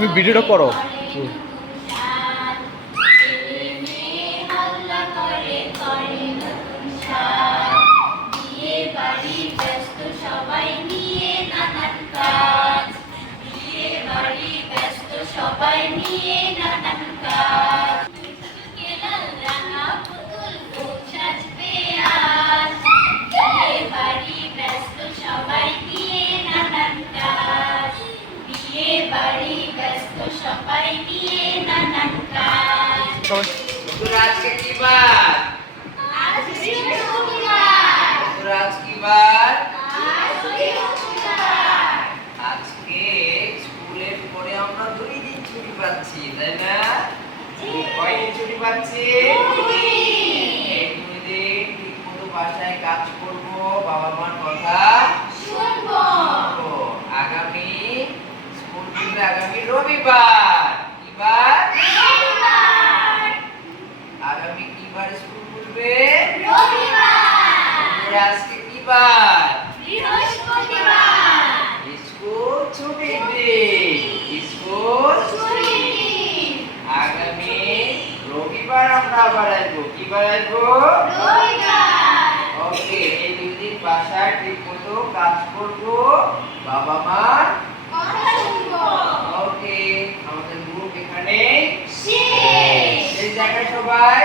তুমি ভিডিওটা করো। সবাই নিয়ে নানান কাজ কেলাল রাঙা পুতুল বউ সাজবে আজ বিয়ে বাড়ি ব্যস্ত সবাই নিয়ে নানান কাজ বিয়ে বাড়ি ব্যস্ত সবাই নিয়ে নানান কাজ আজকে কি বার? আজকে রবিবার আজ কি বার? আজকে রবিবার আজকে স্কুলের পরে আমরা 2 দিন ছুটি পাচ্ছি, তাই না? কয়দিন ছুটি পাচ্ছি? এই 2 দিন ঠিক মতো বাসায় কাজ করব, বাবা মার কথা শুনবো শুনবো। আগামী স্কুল খুলবে আগামী রবিবার। কি বার? রবিবার আগামী কি বার স্কুল খুলবে? রবিবার আজকে কি বার? বৃহস্পতিবার স্কুল ছুটির দিন। স্কুল ছুটির দিন আগামী রবিবার আমরা আবার আসবো। কি বার আসবো? রবিবার ওকে, এই 2 দিন বাসায় ঠিক মতো কাজ করবো, বাবা মার কথা শুনবো ওকে। আমাদের গ্রুপ এখানে শেষ এই জায়গায় সবাই